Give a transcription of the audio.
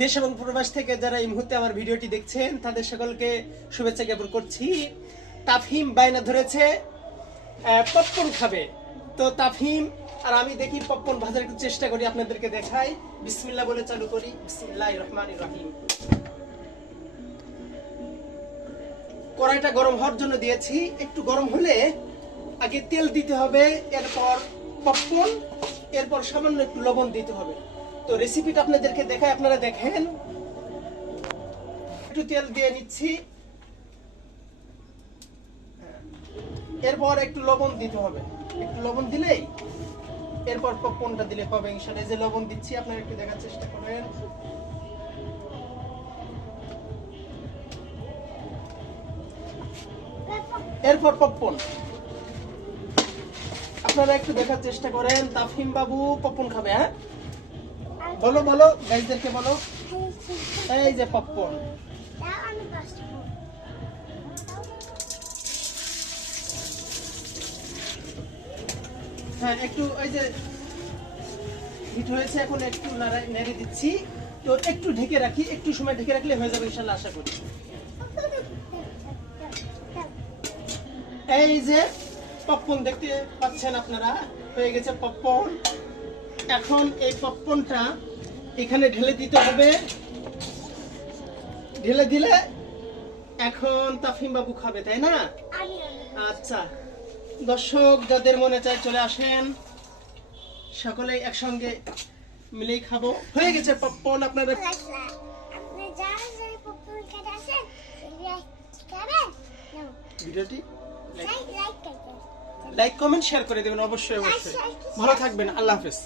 দেশ এবং প্রবাস থেকে যারা এই মুহূর্তে আমার ভিডিওটি দেখছেন তাদের সকলকে শুভেচ্ছা জ্ঞাপন করছি। তাফহিম বায়না ধরেছে পপকর্ন খাবে, তো তাফহিম আর আমি দেখি পপকর্ন ভাজার একটু চেষ্টা করি, আপনাদেরকে দেখাই। বিসমিল্লাহ বলে চালু করি। বিসমিল্লাহির রহমানির রহিম। কড়াইটা গরম হওয়ার জন্য দিয়েছি, একটু গরম হলে আগে তেল দিতে হবে, এরপর পপকর্ন, এরপর সামান্য একটু লবণ দিতে হবে। তো রেসিপিটা আপনাদেরকে দেখাই, আপনারা দেখেন। একটু তেল দিয়ে নিচ্ছি, এরপর একটু লবণ দিতে হবে। একটু লবণ দিলেই এরপর পপকর্নটা দিলে হবে ইনশাআল্লাহ। যে লবণ দিচ্ছি আপনারা একটু দেখার চেষ্টা করেন। এরপর পপকর্ন আপনারা একটু দেখার চেষ্টা করেন। তাফহিম বাবু পপকর্ন খাবে, হ্যাঁ বলো বলো গাইজদেরকে বলো। এই যে পপকর্ন, হ্যাঁ একটু ওই যে হিট হয়েছে, এখন একটু নেড়ে দিচ্ছি। তো একটু ঢেকে রাখি, একটু সময় ঢেকে রাখলে হয়ে যাবে ইনশাআল্লাহ, আশা করি। এই যে পপকর্ন দেখতে পাচ্ছেন আপনারা, হয়ে গেছে পপকর্ন। এখন এই পপকর্নটা এখানে ঢেলে দিতে হবে। ঢেলে দিলে এখন তাফহিম বাবু খাবে, তাই না? আচ্ছা দর্শক যাদের মনে চায় চলে আসেন, সকলেই একসঙ্গে মিলেই খাবো। হয়ে গেছে পপকর্ন। আপনারা ভিডিওটি লাইক কমেন্ট শেয়ার করে দেবেন, অবশ্যই অবশ্যই। ভালো থাকবেন, আল্লাহ হাফেজ।